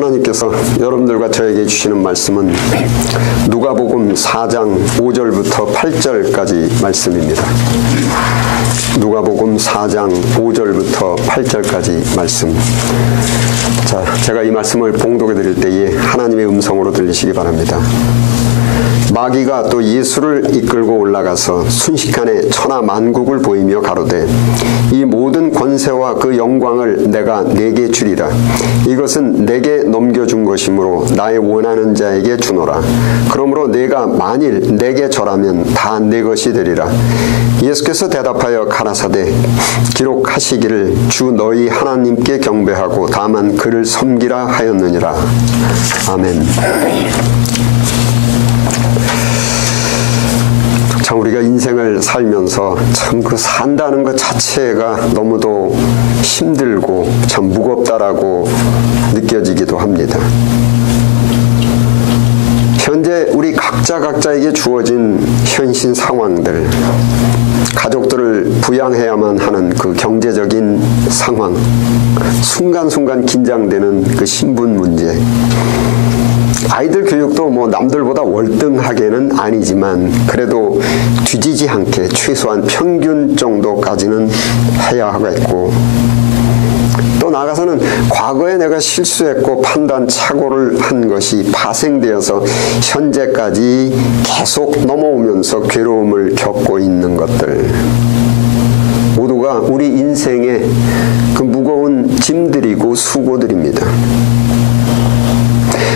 하나님께서 여러분들과 저에게 주시는 말씀은 누가복음 4장 5절부터 8절까지 말씀입니다. 누가복음 4장 5절부터 8절까지 말씀. 자, 제가 이 말씀을 봉독해 드릴 때에 하나님의 음성으로 들리시기 바랍니다. 마귀가 또 예수를 이끌고 올라가서 순식간에 천하 만국을 보이며 가로되 이 모든 권세와 그 영광을 내가 네게 주리라. 이것은 내게 넘겨준 것이므로 나의 원하는 자에게 주노라. 그러므로 내가 만일 내게 절하면 다 내 것이 되리라. 예수께서 대답하여 가라사대 기록하시기를 주 너희 하나님께 경배하고 다만 그를 섬기라 하였느니라. 아멘. 참 우리가 인생을 살면서 참 그 산다는 것 자체가 너무도 힘들고 참 무겁다라고 느껴지기도 합니다. 현재 우리 각자에게 주어진 현실 상황들, 가족들을 부양해야만 하는 그 경제적인 상황, 순간순간 긴장되는 그 신분 문제, 아이들 교육도 뭐 남들보다 월등하게는 아니지만 그래도 뒤지지 않게 최소한 평균 정도까지는 해야 하겠고, 또 나아가서는 과거에 내가 실수했고 판단 착오를 한 것이 파생되어서 현재까지 계속 넘어오면서 괴로움을 겪고 있는 것들, 모두가 우리 인생의 그 무거운 짐들이고 수고들입니다.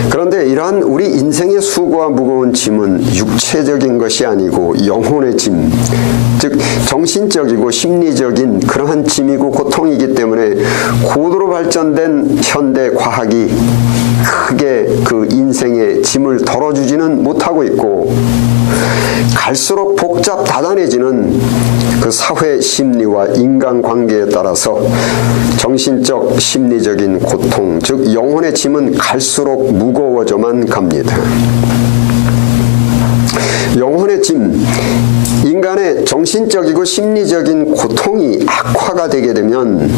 그런데 이러한 우리 인생의 수고와 무거운 짐은 육체적인 것이 아니고 영혼의 짐, 즉 정신적이고 심리적인 그러한 짐이고 고통이기 때문에 고도로 발전된 현대 과학이 크게 그 인생의 짐을 덜어주지는 못하고 있고, 갈수록 복잡 다단해지는 그 사회 심리와 인간관계에 따라서 정신적 심리적인 고통, 즉 영혼의 짐은 갈수록 무거워져만 갑니다. 영혼의 짐, 인간의 정신적이고 심리적인 고통이 악화가 되게 되면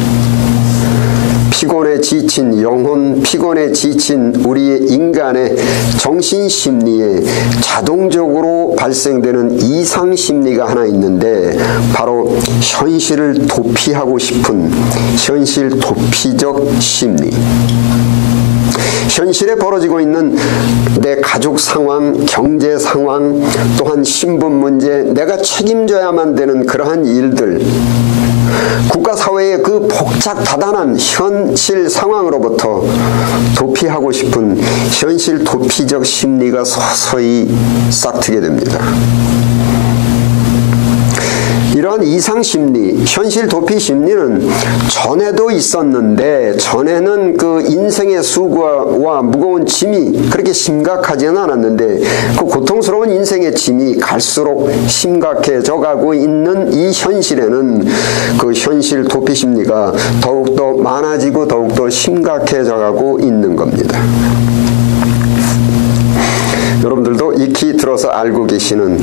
피곤에 지친 영혼, 피곤에 지친 우리의 인간의 정신심리에 자동적으로 발생되는 이상심리가 하나 있는데, 바로 현실을 도피하고 싶은 현실 도피적 심리. 현실에 벌어지고 있는 내 가족 상황, 경제 상황, 또한 신분 문제, 내가 책임져야만 되는 그러한 일들, 국가 사회의 그 복잡 다단한 현실 상황으로부터 도피하고 싶은 현실 도피적 심리가 서서히 싹트게 됩니다. 이러한 이상심리, 현실 도피 심리는 전에도 있었는데, 전에는 그 인생의 수고와 무거운 짐이 그렇게 심각하지는 않았는데, 그 고통스러운 인생의 짐이 갈수록 심각해져 가고 있는 이 현실에는 그 현실 도피 심리가 더욱더 많아지고 더욱더 심각해져 가고 있는 겁니다. 여러분들도 익히 들어서 알고 계시는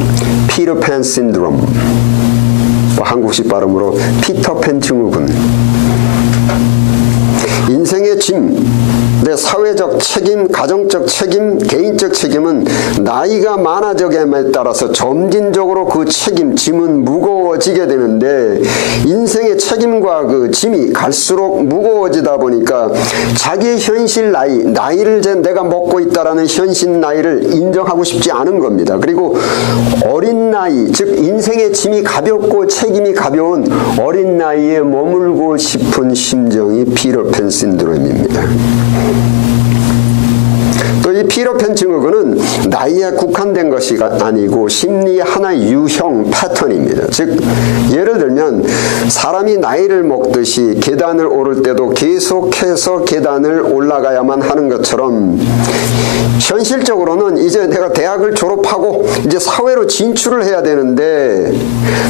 피터팬 신드롬, 한국식 발음으로 피터팬 증후군. 인생의 짐, 내 사회적 책임, 가정적 책임, 개인적 책임은 나이가 많아져감에 따라서 점진적으로 그 책임, 짐은 무거워지게 되는데, 인생의 책임과 그 짐이 갈수록 무거워지다 보니까 자기의 현실 나이를 내가 먹고 있다라는 현실 나이를 인정하고 싶지 않은 겁니다. 그리고 어린 나이, 즉 인생의 짐이 가볍고 책임이 가벼운 어린 나이에 머물고 싶은 심정이 피터팬 신드롬입니다. 또 이 피터팬 증후군은 나이에 국한된 것이 아니고 심리의 하나의 유형 패턴입니다. 즉 예를 들면 사람이 나이를 먹듯이 계단을 오를 때도 계속해서 계단을 올라가야만 하는 것처럼, 현실적으로는 이제 내가 대학을 졸업하고 이제 사회로 진출을 해야 되는데,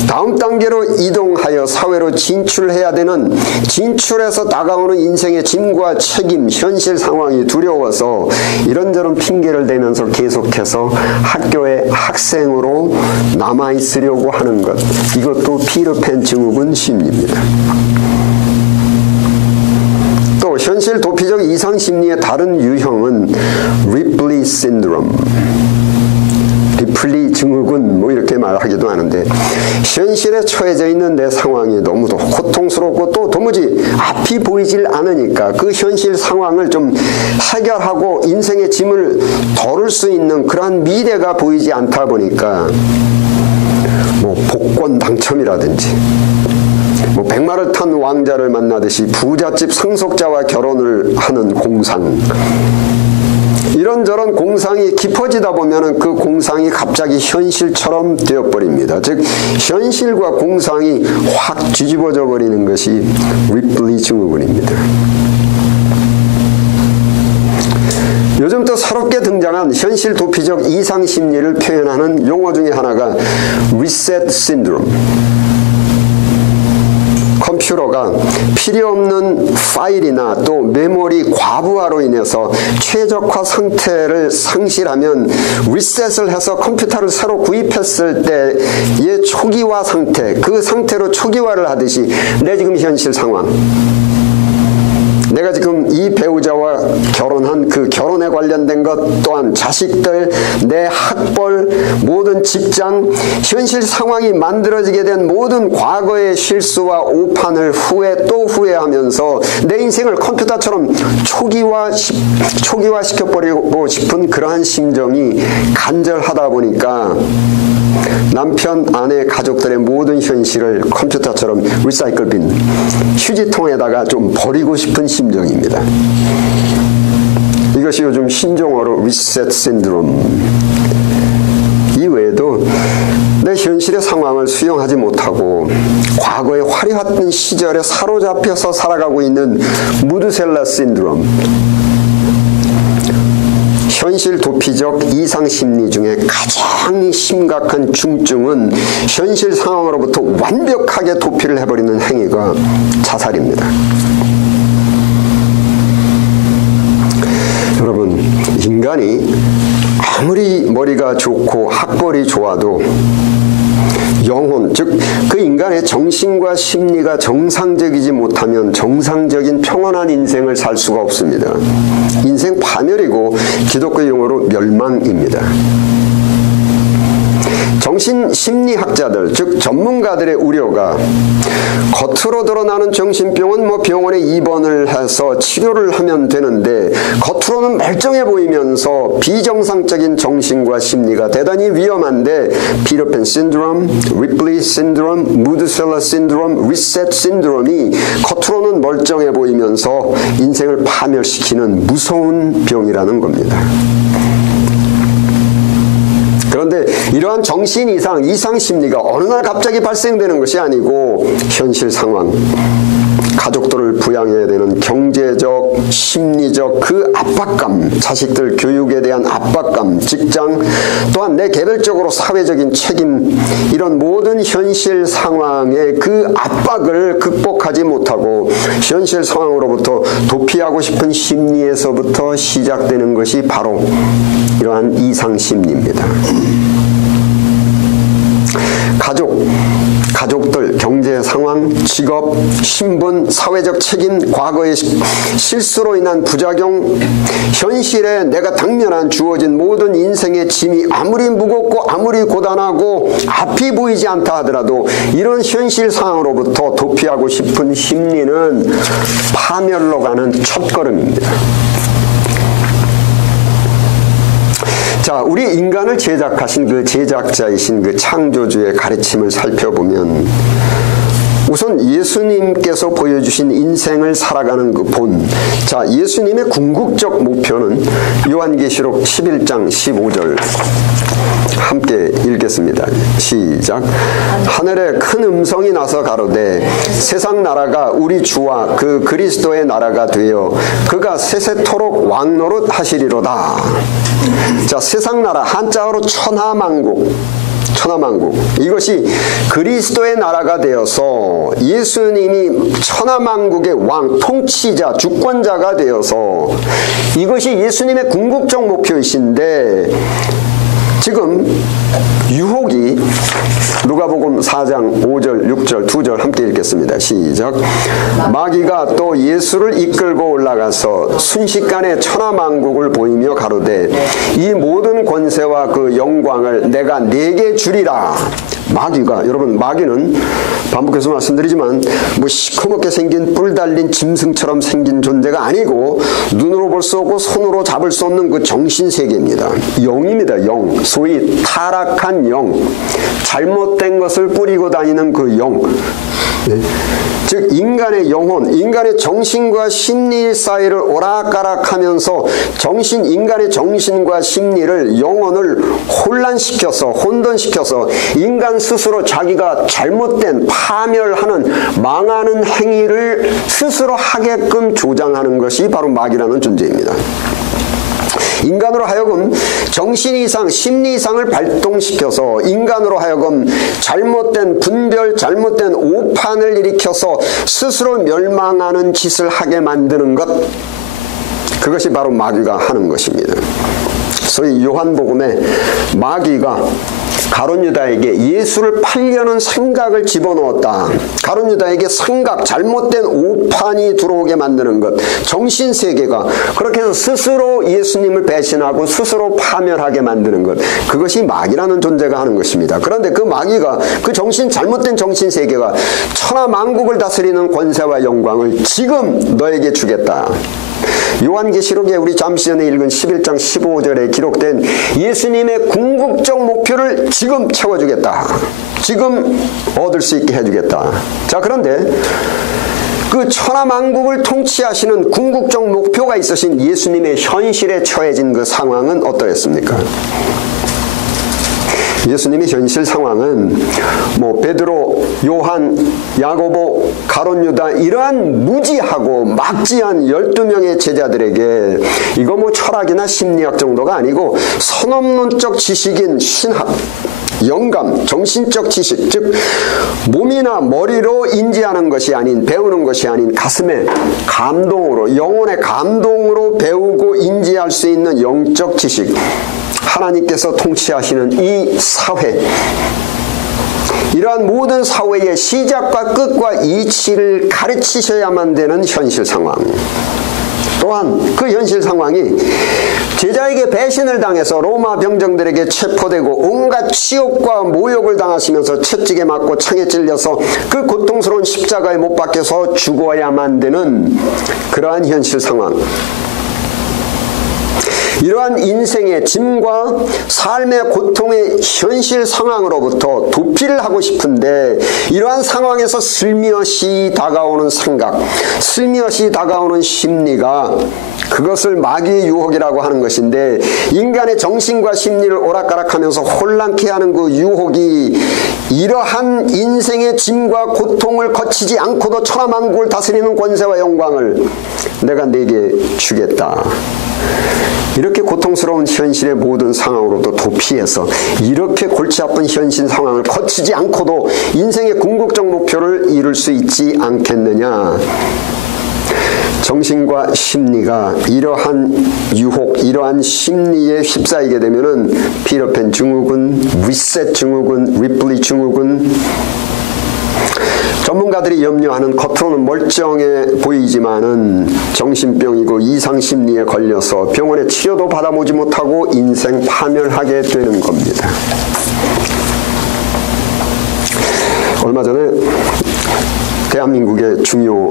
다음 단계로 이동하여 사회로 진출해야 되는, 진출해서 다가오는 인생의 짐과 책임, 현실 상황이 두려워서 이런저런 핑계를 대면서 계속해서 학교의 학생으로 남아있으려고 하는 것, 이것도 피터팬 증후군 심리입니다. 또 현실 도피적 이상 심리의 다른 유형은 리플리 신드롬, 리플리 증후군 뭐 이렇게 말하기도 하는데, 현실에 처해져 있는 내 상황이 너무도 고통스럽고 또 도무지 앞이 보이질 않으니까 그 현실 상황을 좀 해결하고 인생의 짐을 덜을 수 있는 그러한 미래가 보이지 않다 보니까 뭐 복권 당첨이라든지 뭐 백마를 탄 왕자를 만나듯이 부잣집 상속자와 결혼을 하는 공상, 이런저런 공상이 깊어지다 보면 그 공상이 갑자기 현실처럼 되어버립니다. 즉 현실과 공상이 확 뒤집어져 버리는 것이 리플리 증후군입니다. 요즘 또 새롭게 등장한 현실 도피적 이상 심리를 표현하는 용어 중에 하나가 리셋 신드롬. 컴퓨터가 필요 없는 파일이나 또 메모리 과부하로 인해서 최적화 상태를 상실하면 리셋을 해서 컴퓨터를 새로 구입했을 때의 초기화 상태, 그 상태로 초기화를 하듯이 내 지금 현실 상황, 내가 지금 이 배우자와 결혼한 그 결혼에 관련된 것 또한 자식들, 내 학벌, 모든 직장, 현실 상황이 만들어지게 된 모든 과거의 실수와 오판을 또 후회하면서 내 인생을 컴퓨터처럼 초기화시켜버리고 싶은 그러한 심정이 간절하다 보니까 남편, 아내, 가족들의 모든 현실을 컴퓨터처럼 리사이클 빈, 휴지통에다가 좀 버리고 싶은 심정입니다. 이것이 요즘 신종어로 리셋 신드롬. 이외에도 내 현실의 상황을 수용하지 못하고 과거의 화려했던 시절에 사로잡혀서 살아가고 있는 무드셀라 신드롬. 현실 도피적 이상 심리 중에 가장 심각한 중증은 현실 상황으로부터 완벽하게 도피를 해버리는 행위가 자살입니다. 여러분, 인간이 아무리 머리가 좋고 학벌이 좋아도 영혼, 즉 그 인간의 정신과 심리가 정상적이지 못하면 정상적인 평온한 인생을 살 수가 없습니다. 인생 파멸이고 기독교 용어로 멸망입니다. 정신심리학자들, 즉 전문가들의 우려가 겉으로 드러나는 정신병은 뭐 병원에 입원을 해서 치료를 하면 되는데 겉으로는 멀쩡해 보이면서 비정상적인 정신과 심리가 대단히 위험한데 피터팬 신드롬, 리플리 신드롬, 무드셀러 신드롬, 리셋 신드롬이 겉으로는 멀쩡해 보이면서 인생을 파멸시키는 무서운 병이라는 겁니다. 그런데 이러한 정신 이상 심리가 어느 날 갑자기 발생되는 것이 아니고 현실 상황, 가족들을 부양해야 되는 경제적, 심리적 그 압박감, 자식들 교육에 대한 압박감, 직장, 또한 내 개별적으로 사회적인 책임, 이런 모든 현실 상황의 그 압박을 극복하지 못하고 현실 상황으로부터 도피하고 싶은 심리에서부터 시작되는 것이 바로 이러한 이상 심리입니다. 가족들, 경제 상황, 직업, 신분, 사회적 책임, 과거의 실수로 인한 부작용, 현실에 내가 당면한 주어진 모든 인생의 짐이 아무리 무겁고 아무리 고단하고 앞이 보이지 않다 하더라도 이런 현실 상황으로부터 도피하고 싶은 심리는 파멸로 가는 첫걸음입니다. 자, 우리 인간을 제작하신 그 제작자이신 그 창조주의 가르침을 살펴보면 우선 예수님께서 보여주신 인생을 살아가는 그 본. 자, 예수님의 궁극적 목표는 요한계시록 11장 15절 함께 읽겠습니다. 시작. 하늘에 큰 음성이 나서 가로되 세상 나라가 우리 주와 그 그리스도의 나라가 되어 그가 세세토록 왕노릇 하시리로다. 자, 세상 나라, 한자어로 천하만국, 이것이 그리스도의 나라가 되어서 예수님이 천하만국의 왕, 통치자, 주권자가 되어서 이것이 예수님의 궁극적 목표이신데 지금 유혹이 누가복음 4장 5절 6절 2절 함께 읽겠습니다. 시작. 마귀가 또 예수를 이끌고 올라가서 순식간에 천하만국을 보이며 가로되 이 모든 권세와 그 영광을 내가 네게 주리라. 마귀가, 여러분, 마귀는 반복해서 말씀드리지만 뭐 시커멓게 생긴 뿔 달린 짐승처럼 생긴 존재가 아니고 눈으로 볼 수 없고 손으로 잡을 수 없는 그 정신세계입니다. 영입니다. 영. 소위 타락한 영, 잘못된 것을 뿌리고 다니는 그 영. 네. 즉 인간의 영혼, 인간의 정신과 심리 사이를 오락가락하면서 인간의 정신과 심리를, 영혼을 혼란시켜서, 혼돈시켜서 인간 스스로 자기가 잘못된, 파멸하는, 망하는 행위를 스스로 하게끔 조장하는 것이 바로 마귀라는 존재입니다. 인간으로 하여금 정신 이상, 심리 이상을 발동시켜서 인간으로 하여금 잘못된 분별, 잘못된 오판을 일으켜서 스스로 멸망하는 짓을 하게 만드는 것, 그것이 바로 마귀가 하는 것입니다. 소위 요한복음에 마귀가 가룟 유다에게 예수를 팔려는 생각을 집어넣었다. 가룟 유다에게 생각, 잘못된 오판이 들어오게 만드는 것, 정신세계가 그렇게 해서 스스로 예수님을 배신하고 스스로 파멸하게 만드는 것, 그것이 마귀라는 존재가 하는 것입니다. 그런데 그 마귀가, 그 잘못된 정신세계가 천하만국을 다스리는 권세와 영광을 지금 너에게 주겠다. 요한계시록에 우리 잠시 전에 읽은 11장 15절에 기록된 예수님의 궁극적 목표를 지금 채워주겠다. 지금 얻을 수 있게 해주겠다. 자, 그런데 그 천하만국을 통치하시는 궁극적 목표가 있으신 예수님의 현실에 처해진 그 상황은 어떠했습니까? 예수님의 현실 상황은 뭐 베드로, 요한, 야고보, 가룟 유다 이러한 무지하고 막지한 12명의 제자들에게 이거 뭐 철학이나 심리학 정도가 아니고 선언론적 지식인 신학, 영감, 정신적 지식, 즉 몸이나 머리로 인지하는 것이 아닌, 배우는 것이 아닌 가슴의 감동으로, 영혼의 감동으로 배우고 인지할 수 있는 영적 지식, 하나님께서 통치하시는 이 사회, 이러한 모든 사회의 시작과 끝과 이치를 가르치셔야만 되는 현실 상황, 또한 그 현실 상황이 제자에게 배신을 당해서 로마 병정들에게 체포되고 온갖 치욕과 모욕을 당하시면서 채찍에 맞고 창에 찔려서 그 고통스러운 십자가에 못 박혀서 죽어야만 되는 그러한 현실 상황, 이러한 인생의 짐과 삶의 고통의 현실 상황으로부터 도피를 하고 싶은데 이러한 상황에서 슬며시 다가오는 생각, 슬며시 다가오는 심리가 그것을 마귀의 유혹이라고 하는 것인데, 인간의 정신과 심리를 오락가락하면서 혼란케 하는 그 유혹이 이러한 인생의 짐과 고통을 거치지 않고도 천하만국을 다스리는 권세와 영광을 내가 네게 주겠다. 이렇게 고통스러운 현실의 모든 상황으로도 도피해서 이렇게 골치 아픈 현실 상황을 거치지 않고도 인생의 궁극적 목표를 이룰 수 있지 않겠느냐. 정신과 심리가 이러한 유혹, 이러한 심리에 휩싸이게 되면은 피터팬 증후군, 리셋 증후군, 리플리 증후군, 전문가들이 염려하는 겉으로는 멀쩡해 보이지만은 정신병이고 이상심리에 걸려서 병원에 치료도 받아보지 못하고 인생 파멸하게 되는 겁니다. 얼마 전에 대한민국의 중요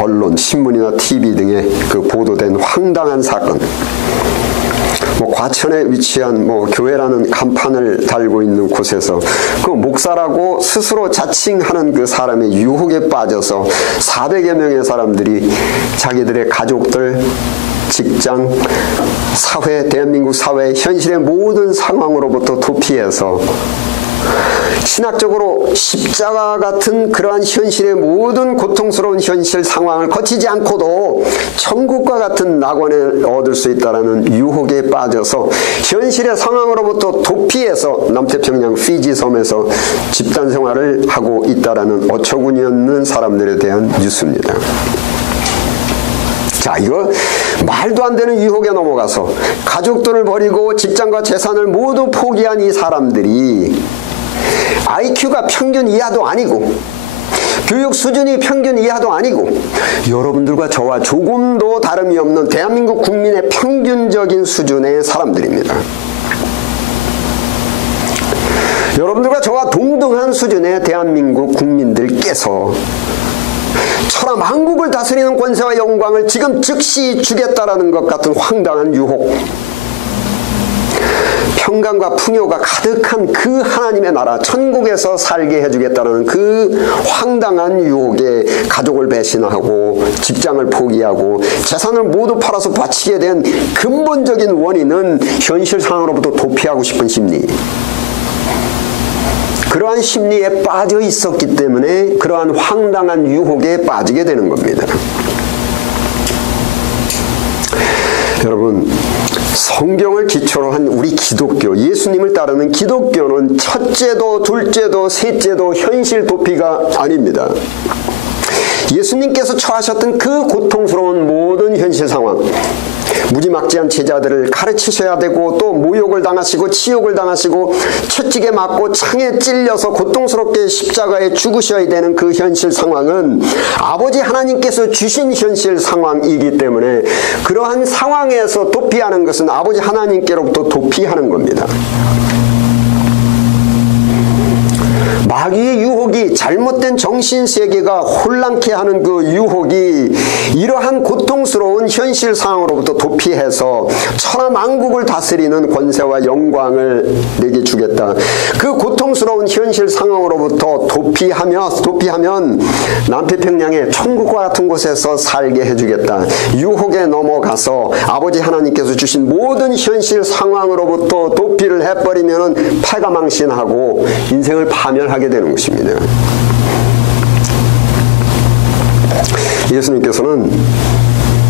언론, 신문이나 TV 등에 그 보도된 황당한 사건, 과천에 위치한 교회라는 간판을 달고 있는 곳에서 그 목사라고 스스로 자칭하는 그 사람의 유혹에 빠져서 400여 명의 사람들이 자기들의 가족들, 직장, 사회, 대한민국 사회, 현실의 모든 상황으로부터 도피해서 신학적으로 십자가 같은 그러한 현실의 모든 고통스러운 현실 상황을 거치지 않고도 천국과 같은 낙원을 얻을 수 있다는 유혹에 빠져서 현실의 상황으로부터 도피해서 남태평양 피지 섬에서 집단 생활을 하고 있다는 어처구니 없는 사람들에 대한 뉴스입니다. 자, 이거 말도 안 되는 유혹에 넘어가서 가족들을 버리고 직장과 재산을 모두 포기한 이 사람들이 IQ가 평균 이하도 아니고 교육 수준이 평균 이하도 아니고 여러분들과 저와 조금도 다름이 없는 대한민국 국민의 평균적인 수준의 사람들입니다. 여러분들과 저와 동등한 수준의 대한민국 국민들께서 천하 만국을 다스리는 권세와 영광을 지금 즉시 주겠다라는 것 같은 황당한 유혹, 평강과 풍요가 가득한 그 하나님의 나라 천국에서 살게 해주겠다는 그 황당한 유혹에 가족을 배신하고 직장을 포기하고 재산을 모두 팔아서 바치게 된 근본적인 원인은 현실 상황으로부터 도피하고 싶은 심리, 그러한 심리에 빠져 있었기 때문에 그러한 황당한 유혹에 빠지게 되는 겁니다. 여러분, 성경을 기초로 한 우리 기독교, 예수님을 따르는 기독교는 첫째도 둘째도 셋째도 현실 도피가 아닙니다. 예수님께서 처하셨던 그 고통스러운 모든 현실 상황, 무지막지한 제자들을 가르치셔야 되고 또 모욕을 당하시고 치욕을 당하시고 채찍에 맞고 창에 찔려서 고통스럽게 십자가에 죽으셔야 되는 그 현실 상황은 아버지 하나님께서 주신 현실 상황이기 때문에 그러한 상황에서 도피하는 것은 아버지 하나님께로부터 도피하는 겁니다. 마귀의 유혹이, 잘못된 정신세계가 혼란케 하는 그 유혹이 이러한 고통스러운 현실 상황으로부터 도피해서 천하 만국을 다스리는 권세와 영광을 내게 주겠다. 그 고통스러운 현실 상황으로부터 도피하면 남태평양의 천국과 같은 곳에서 살게 해주겠다. 유혹에 넘어가서 아버지 하나님께서 주신 모든 현실 상황으로부터 도피를 해버리면 패가망신하고 인생을 파멸하게 되는 것입니다. 예수님께서는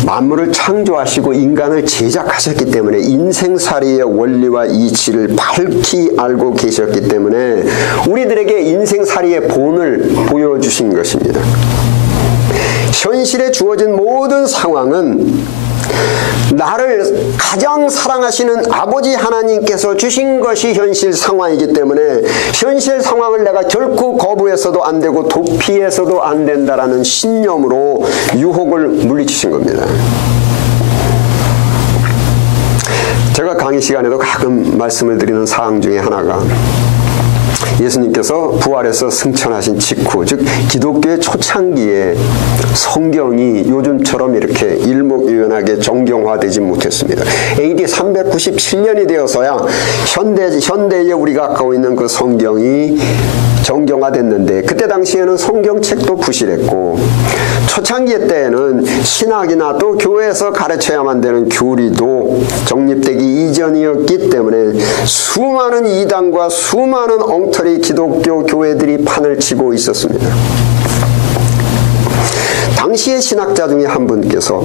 만물을 창조하시고 인간을 제작하셨기 때문에 인생살이의 원리와 이치를 밝히 알고 계셨기 때문에 우리들에게 인생살이의 본을 보여주신 것입니다. 현실에 주어진 모든 상황은 나를 가장 사랑하시는 아버지 하나님께서 주신 것이 현실 상황이기 때문에 현실 상황을 내가 결코 거부해서도 안 되고 도피해서도 안 된다라는 신념으로 유혹을 물리치신 겁니다. 제가 강의 시간에도 가끔 말씀을 드리는 사항 중에 하나가 예수님께서 부활해서 승천하신 직후, 즉 기독교의 초창기에 성경이 요즘처럼 이렇게 일목요연하게 정경화되지 못했습니다. AD 397년이 되어서야 현대에 우리가 갖고 있는 그 성경이 정경화됐는데 그때 당시에는 성경책도 부실했고 초창기 때에는 신학이나 또 교회에서 가르쳐야만 되는 교리도 정립되기 이전이었기 때문에 수많은 이단과 수많은 엉터리 기독교 교회들이 판을 치고 있었습니다. 당시의 신학자 중에 한 분께서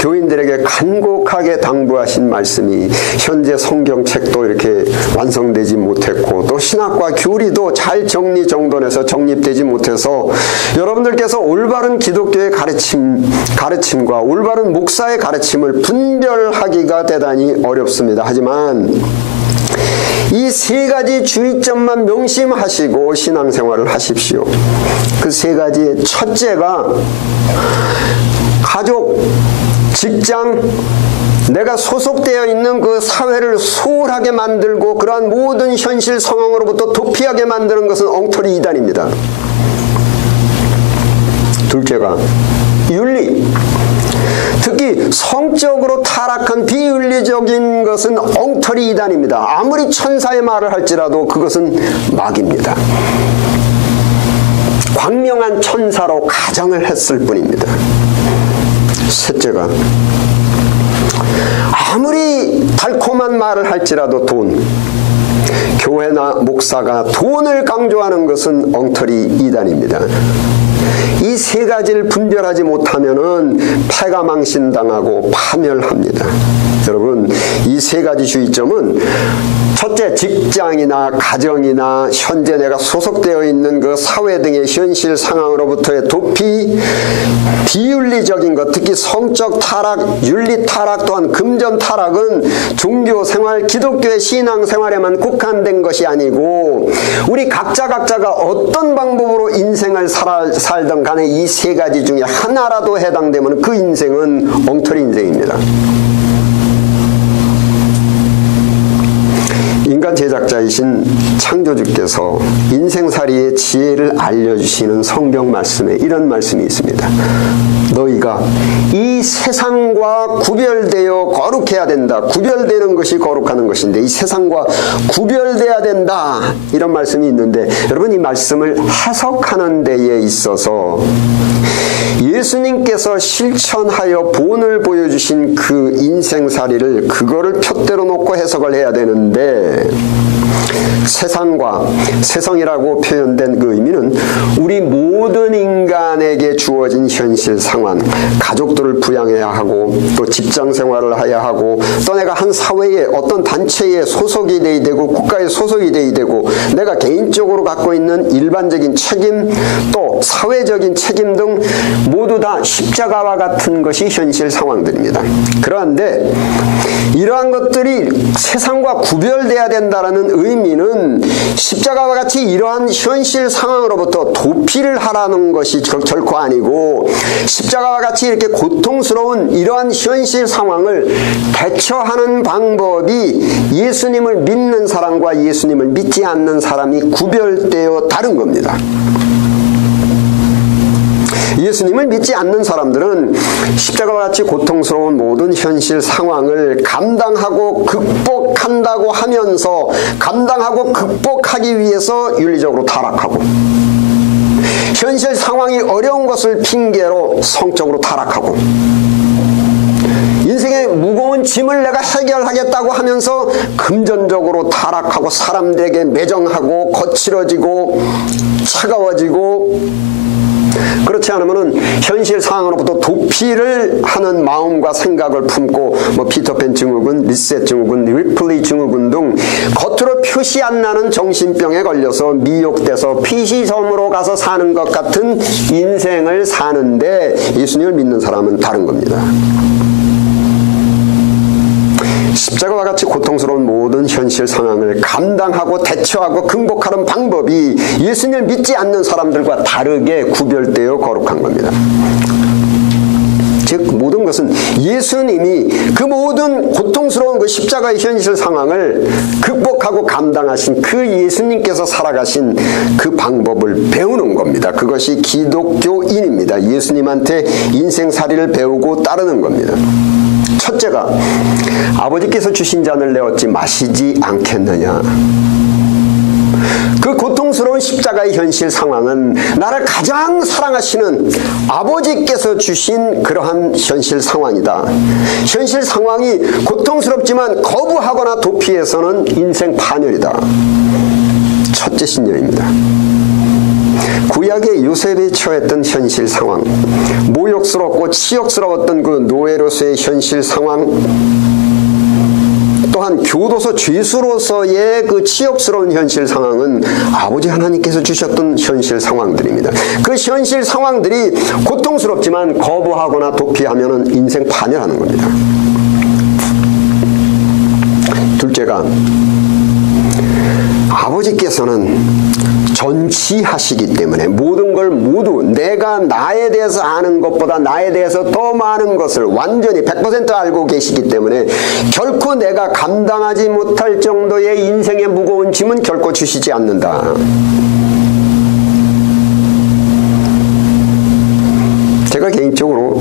교인들에게 간곡하게 당부하신 말씀이 현재 성경책도 이렇게 완성되지 못했고 또 신학과 교리도 잘 정리정돈해서 정립되지 못해서 여러분들께서 올바른 기독교의 가르침과 올바른 목사의 가르침을 분별하기가 대단히 어렵습니다. 하지만 이 세 가지 주의점만 명심하시고 신앙생활을 하십시오. 그 세 가지의 첫째가 가족, 직장, 내가 소속되어 있는 그 사회를 소홀하게 만들고 그러한 모든 현실 상황으로부터 도피하게 만드는 것은 엉터리 이단입니다. 둘째가 윤리, 특히 성적으로 타락한 비윤리적인 것은 엉터리 이단입니다. 아무리 천사의 말을 할지라도 그것은 마귀입니다. 광명한 천사로 가정을 했을 뿐입니다. 셋째가 아무리 달콤한 말을 할지라도 돈, 교회나 목사가 돈을 강조하는 것은 엉터리 이단입니다. 이 세 가지를 분별하지 못하면은 패가망신당하고 파멸합니다. 여러분, 이 세 가지 주의점은 첫째, 직장이나 가정이나 현재 내가 소속되어 있는 그 사회 등의 현실 상황으로부터의 도피, 비윤리적인 것, 특히 성적 타락, 윤리 타락 또한 금전 타락은 종교 생활, 기독교의 신앙 생활에만 국한된 것이 아니고 우리 각자가 어떤 방법으로 인생을 살던 간에 이 세 가지 중에 하나라도 해당되면 그 인생은 엉터리 인생입니다. 인간 제작자이신 창조주께서 인생살이의 지혜를 알려주시는 성경 말씀에 이런 말씀이 있습니다. 너희가 이 세상과 구별되어 거룩해야 된다. 구별되는 것이 거룩하는 것인데 이 세상과 구별돼야 된다. 이런 말씀이 있는데 여러분 이 말씀을 해석하는 데에 있어서 예수님께서 실천하여 본을 보여주신 그 인생살이를 그거를 푯대로 놓고 해석을 해야 되는데 세상과 세상이라고 표현된 그 의미는 우리 모든 인간에게 주어진 현실 상황, 가족들을 부양해야 하고 또 직장 생활을 해야 하고 또 내가 한 사회에 어떤 단체에 소속이 돼야 되고 국가에 소속이 돼야 되고 내가 개인적으로 갖고 있는 일반적인 책임 또 사회적인 책임 등 모두 다 십자가와 같은 것이 현실 상황들입니다. 그런데 이러한 것들이 세상과 구별돼야 된다는 의미는 십자가와 같이 이러한 현실 상황으로부터 도피를 하라는 것이 결코 아니고 십자가와 같이 이렇게 고통스러운 이러한 현실 상황을 대처하는 방법이 예수님을 믿는 사람과 예수님을 믿지 않는 사람이 구별되어 다른 겁니다. 예수님을 믿지 않는 사람들은 십자가와 같이 고통스러운 모든 현실 상황을 감당하고 극복한다고 하면서 감당하고 극복하기 위해서 윤리적으로 타락하고 현실 상황이 어려운 것을 핑계로 성적으로 타락하고 인생의 무거운 짐을 내가 해결하겠다고 하면서 금전적으로 타락하고 사람들에게 매정하고 거칠어지고 차가워지고 그렇지 않으면 현실 상황으로부터 도피를 하는 마음과 생각을 품고 피터팬 증후군, 리셋 증후군, 리플리 증후군 등 겉으로 표시 안 나는 정신병에 걸려서 미혹돼서 피시섬으로 가서 사는 것 같은 인생을 사는데 예수님을 믿는 사람은 다른 겁니다. 십자가와 같이 고통스러운 모든 현실 상황을 감당하고 대처하고 극복하는 방법이 예수님을 믿지 않는 사람들과 다르게 구별되어 거룩한 겁니다. 즉 모든 것은 예수님이 그 모든 고통스러운 그 십자가의 현실 상황을 극복하고 감당하신 그 예수님께서 살아가신 그 방법을 배우는 겁니다. 그것이 기독교인입니다. 예수님한테 인생살이를 배우고 따르는 겁니다. 첫째가 아버지께서 주신 잔을 내 어찌 마시지 않겠느냐. 그 고통스러운 십자가의 현실 상황은 나를 가장 사랑하시는 아버지께서 주신 그러한 현실 상황이다. 현실 상황이 고통스럽지만 거부하거나 도피해서는 인생 파멸이다. 첫째 신념입니다. 구약의 요셉이 처했던 현실 상황, 모욕스럽고 치욕스러웠던 그 노예로서의 현실 상황, 또한 교도소 죄수로서의 그 치욕스러운 현실 상황은 아버지 하나님께서 주셨던 현실 상황들입니다. 그 현실 상황들이 고통스럽지만 거부하거나 도피하면 인생 파멸하는 겁니다. 둘째가 아버지께서는 전지하시기 때문에 모든 걸 모두 내가 나에 대해서 아는 것보다 나에 대해서 더 많은 것을 완전히 100% 알고 계시기 때문에 결코 내가 감당하지 못할 정도의 인생의 무거운 짐은 결코 주시지 않는다. 제가 개인적으로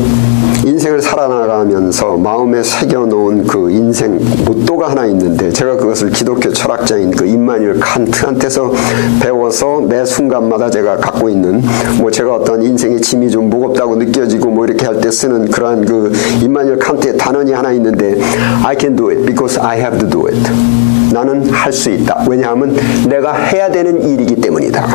인생을 살아나가면서 마음에 새겨놓은 그 인생 모토가 하나 있는데 제가 그것을 기독교 철학자인 그 임마누엘 칸트한테서 배워서 매 순간마다 제가 갖고 있는 제가 어떤 인생의 짐이 좀 무겁다고 느껴지고 이렇게 할 때 쓰는 그러한 그 임마누엘 칸트의 단원이 하나 있는데 I can do it because I have to do it. 나는 할 수 있다. 왜냐하면 내가 해야 되는 일이기 때문이다.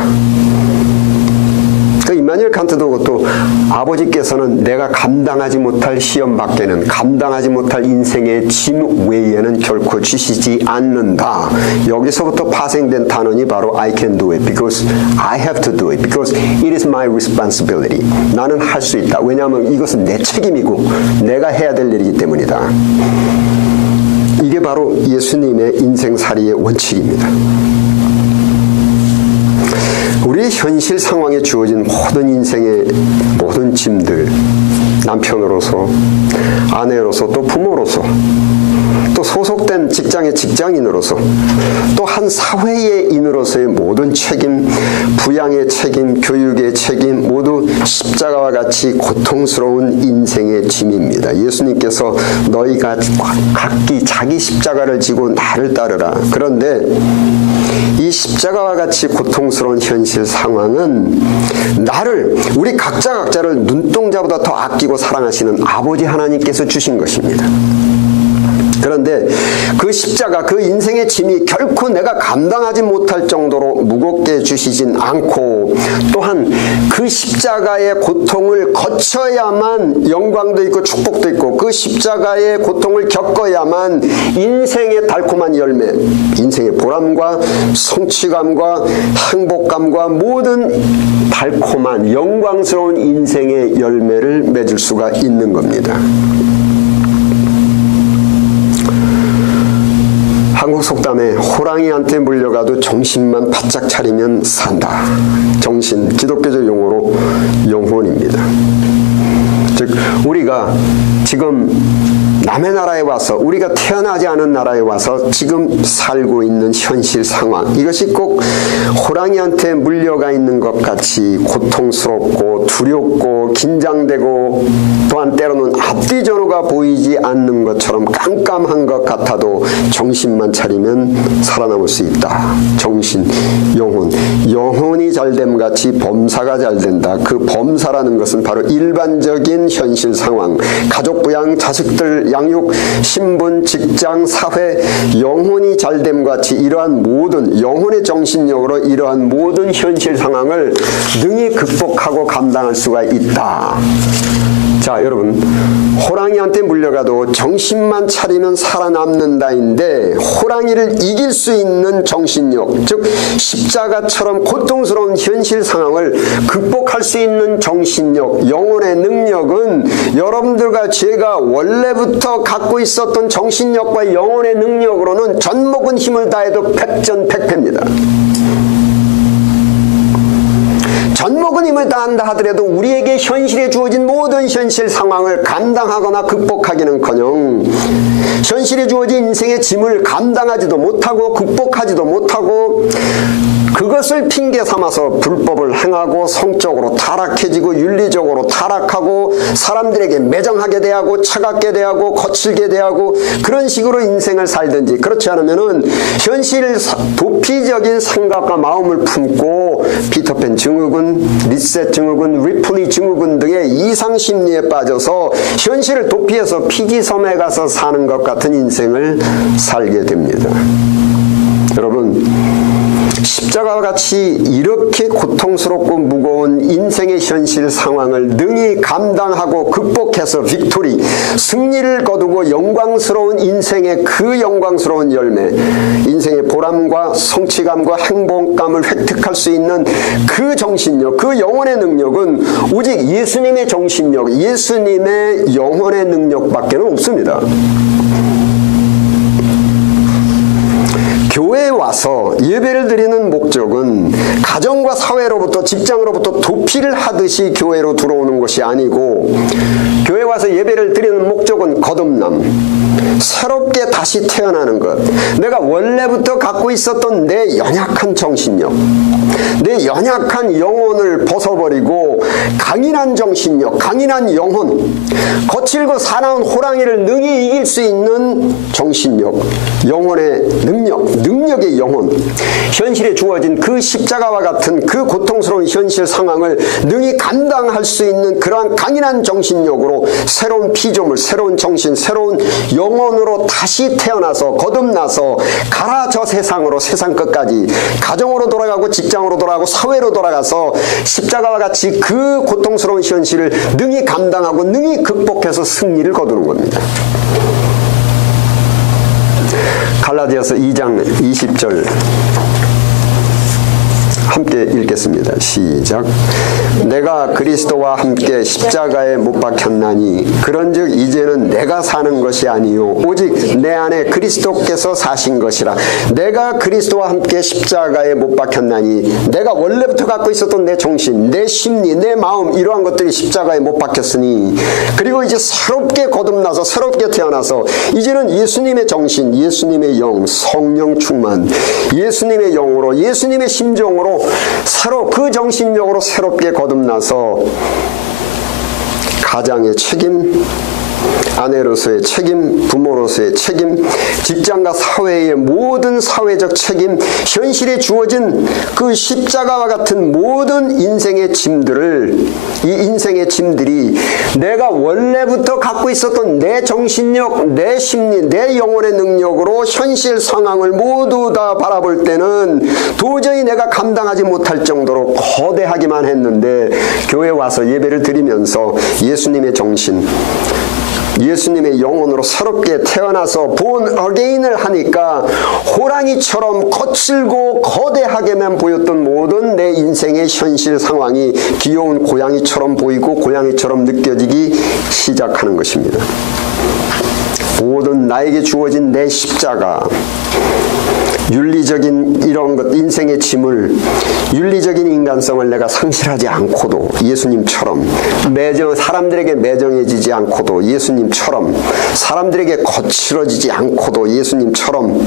그 이마누엘 칸트도 또 아버지께서는 내가 감당하지 못할 시험 밖에는, 감당하지 못할 인생의 짐 외에는 결코 주시지 않는다. 여기서부터 파생된 단원이 바로 I can do it because I have to do it because it is my responsibility. 나는 할 수 있다. 왜냐하면 이것은 내 책임이고 내가 해야 될 일이기 때문이다. 이게 바로 예수님의 인생살이의 원칙입니다. 우리 현실 상황에 주어진 모든 인생의 모든 짐들, 남편으로서, 아내로서, 또 부모로서, 또 소속된 직장의 직장인으로서, 또 한 사회의 인으로서의 모든 책임, 부양의 책임, 교육의 책임 모두 십자가와 같이 고통스러운 인생의 짐입니다. 예수님께서 너희가 각기 자기 십자가를 지고 나를 따르라. 그런데 이 십자가와 같이 고통스러운 현실 상황은 우리 각자를 눈동자보다 더 아끼고 사랑하시는 아버지 하나님께서 주신 것입니다. 그런데 그 십자가, 그 인생의 짐이 결코 내가 감당하지 못할 정도로 무겁게 주시진 않고, 또한 그 십자가의 고통을 거쳐야만 영광도 있고 축복도 있고, 그 십자가의 고통을 겪어야만 인생의 달콤한 열매, 인생의 보람과 성취감과 행복감과 모든 달콤한 영광스러운 인생의 열매를 맺을 수가 있는 겁니다. 한국 속담에 호랑이한테 물려가도 정신만 바짝 차리면 산다. 정신, 기독교적 용어로 영혼입니다. 즉 우리가 지금 남의 나라에 와서, 우리가 태어나지 않은 나라에 와서 지금 살고 있는 현실 상황, 이것이 꼭 호랑이한테 물려가 있는 것 같이 고통스럽고 두렵고 긴장되고, 또한 때로는 앞뒤 전후가 보이지 않는 것처럼 깜깜한 것 같아도 정신만 차리면 살아남을 수 있다. 정신, 영혼, 영혼이 잘됨 같이 범사가 잘 된다. 그 범사라는 것은 바로 일반적인 현실 상황, 가족 부양, 자식들 양육, 신분, 직장, 사회, 영혼이 잘됨 같이 이러한 모든 영혼의 정신력으로 이러한 모든 현실 상황을 능히 극복하고 감당할 수가 있다. 자, 여러분, 호랑이한테 물려가도 정신만 차리면 살아남는다인데, 호랑이를 이길 수 있는 정신력, 즉 십자가처럼 고통스러운 현실 상황을 극복할 수 있는 정신력, 영혼의 능력은 여러분들과 제가 원래부터 갖고 있었던 정신력과 영혼의 능력으로는 젖먹은 힘을 다해도 백전백패입니다. 젖먹은 힘을 다한다 하더라도 우리에게 현실에 주어진 모든 현실 상황을 감당하거나 극복하기는커녕 현실에 주어진 인생의 짐을 감당하지도 못하고 극복하지도 못하고, 그것을 핑계 삼아서 불법을 행하고 성적으로 타락해지고 윤리적으로 타락하고 사람들에게 매정하게 대하고 차갑게 대하고 거칠게 대하고 그런 식으로 인생을 살든지, 그렇지 않으면은 현실 도피적인 생각과 마음을 품고 피터팬 증후군, 리셋 증후군, 리플리 증후군 등의 이상심리에 빠져서 현실을 도피해서 피지섬에 가서 사는 것 같은 인생을 살게 됩니다. 여러분, 십자가와 같이 이렇게 고통스럽고 무거운 인생의 현실 상황을 능히 감당하고 극복해서 빅토리, 승리를 거두고 영광스러운 인생의 그 영광스러운 열매, 인생의 보람과 성취감과 행복감을 획득할 수 있는 그 정신력, 그 영혼의 능력은 오직 예수님의 정신력, 예수님의 영혼의 능력밖에 없습니다. 교회에 와서 예배를 드리는 목적은 가정과 사회로부터, 직장으로부터 도피를 하듯이 교회로 들어오는 것이 아니고, 교회에 와서 예배를 드리는 목적은 거듭남, 새롭게 다시 태어나는 것, 내가 원래부터 갖고 있었던 내 연약한 정신력, 내 연약한 영혼을 벗어버리고 강인한 정신력, 강인한 영혼, 거칠고 사나운 호랑이를 능히 이길 수 있는 정신력, 영혼의 능력의 영혼, 현실에 주어진 그 십자가와 같은 그 고통스러운 현실 상황을 능히 감당할 수 있는 그러한 강인한 정신력으로 새로운 피조물, 새로운 정신, 새로운 영혼으로 다시 태어나서 거듭나서 가라 저 세상으로, 세상 끝까지 가정으로 돌아가고 직장으로 돌아가고 사회로 돌아가서 십자가와 같이 그 고통스러운 현실을 능히 감당하고 능히 극복해서 승리를 거두는 겁니다. 갈라디아서 2장 20절 함께 읽겠습니다. 시작. 내가 그리스도와 함께 십자가에 못 박혔나니 그런즉 이제는 내가 사는 것이 아니요 오직 내 안에 그리스도께서 사신 것이라. 내가 그리스도와 함께 십자가에 못 박혔나니 내가 원래부터 갖고 있었던 내 정신, 내 심리, 내 마음 이러한 것들이 십자가에 못 박혔으니 그리고 이제 새롭게 거듭나서 새롭게 태어나서 이제는 예수님의 정신, 예수님의 영, 성령 충만, 예수님의 영으로 예수님의 심정으로 새로 그 정신력으로 새롭게 거듭나서 가장의 책임, 아내로서의 책임, 부모로서의 책임, 직장과 사회의 모든 사회적 책임, 현실에 주어진 그 십자가와 같은 모든 인생의 짐들을, 이 인생의 짐들이 내가 원래부터 갖고 있었던 내 정신력, 내 심리, 내 영혼의 능력으로 현실 상황을 모두 다 바라볼 때는 도저히 내가 감당하지 못할 정도로 거대하기만 했는데 교회 와서 예배를 드리면서 예수님의 정신, 예수님의 영혼으로 새롭게 태어나서 born again을 하니까 호랑이처럼 거칠고 거대하게만 보였던 모든 내 인생의 현실 상황이 귀여운 고양이처럼 보이고 고양이처럼 느껴지기 시작하는 것입니다. 모든 나에게 주어진 내 십자가, 윤리적인 이런 것, 인생의 짐을, 윤리적인 인간성을 내가 상실하지 않고도 예수님처럼 사람들에게 매정해지지 않고도 예수님처럼 사람들에게 거칠어지지 않고도 예수님처럼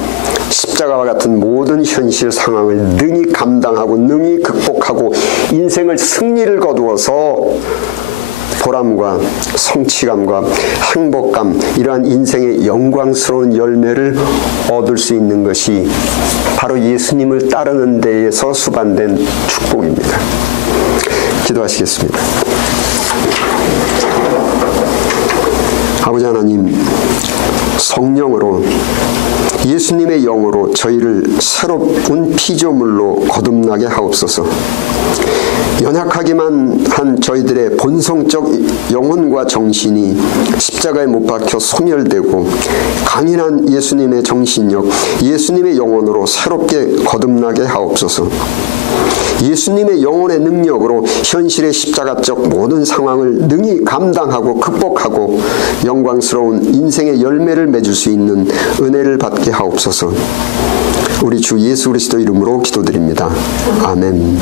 십자가와 같은 모든 현실 상황을 능히 감당하고 능히 극복하고 인생을 승리를 거두어서 보람과 성취감과 행복감, 이러한 인생의 영광스러운 열매를 얻을 수 있는 것이 바로 예수님을 따르는 데에서 수반된 축복입니다. 기도하시겠습니다. 아버지 하나님, 성령으로 예수님의 영으로 저희를 새로운 피조물로 거듭나게 하옵소서. 연약하기만 한 저희들의 본성적 영혼과 정신이 십자가에 못 박혀 소멸되고 강인한 예수님의 정신력, 예수님의 영혼으로 새롭게 거듭나게 하옵소서. 예수님의 영혼의 능력으로 현실의 십자가적 모든 상황을 능히 감당하고 극복하고 영광스러운 인생의 열매를 맺을 수 있는 은혜를 받게 하옵소서. 우리 주 예수 그리스도 이름으로 기도드립니다. 아멘.